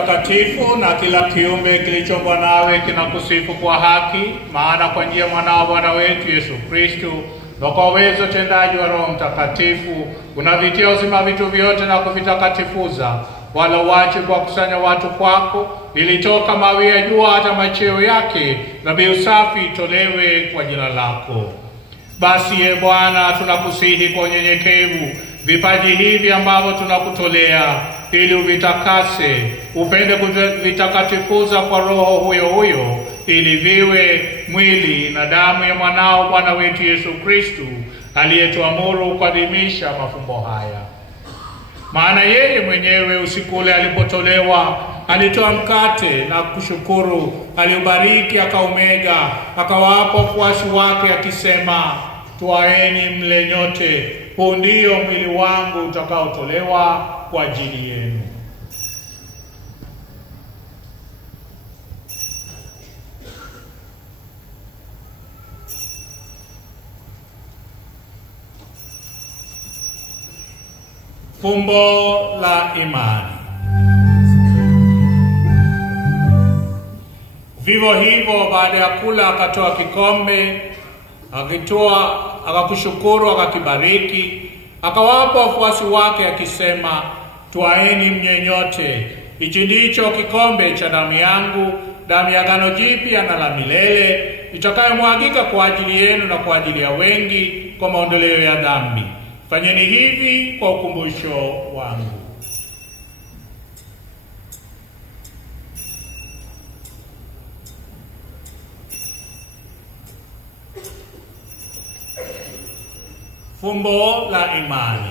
Takatifu na kila kiumbe kilichoumbwa nawe kinakusifu kwa haki, maana kwa njia mwanao Bwana wetu Yesu Kristo na kwa uwezo tendaji wa Roho Mtakatifu unavitia uzima vitu vyote na kuvitakatifuza, wala uache kwa kusanya watu kwako, ili toka mawio ya jua hata macheo yake dhabihu safi itolewe kwa jina lako. Basi ye Bwana, tunakusihi kwa unyenyekevu vipaji hivi ambavyo tunakutolea, ili uvitakase, upende kuvitakatifuza kwa Roho huyo huyo, ili viwe mwili na damu ya mwanao Bwana wetu Yesu Kristo, aliyetuamuru kuadhimisha mafumbo haya. Maana yeye mwenyewe usiku ule alipotolewa, alitoa mkate na kushukuru, aliubariki, akaumega, akawapa wafuasi wake akisema, "Twaeni mle nyote, huu ndio mwili wangu utakaotolewa kwa ajili yenu." Fumbo la imani. Vivyo hivyo baada ya kula akatoa kikombe, akakushukuru, akakibariki, akawapa wafuasi wake akisema, "Twaeni mnywe nyote, hichi ndicho kikombe cha damu yangu, damu ya agano jipya na la milele, itakayomwagika kwa ajili yenu na kwa ajili ya wengi kwa maondoleo ya dhambi. Fanyeni hivi kwa ukumbusho wangu." Fumbo la imani.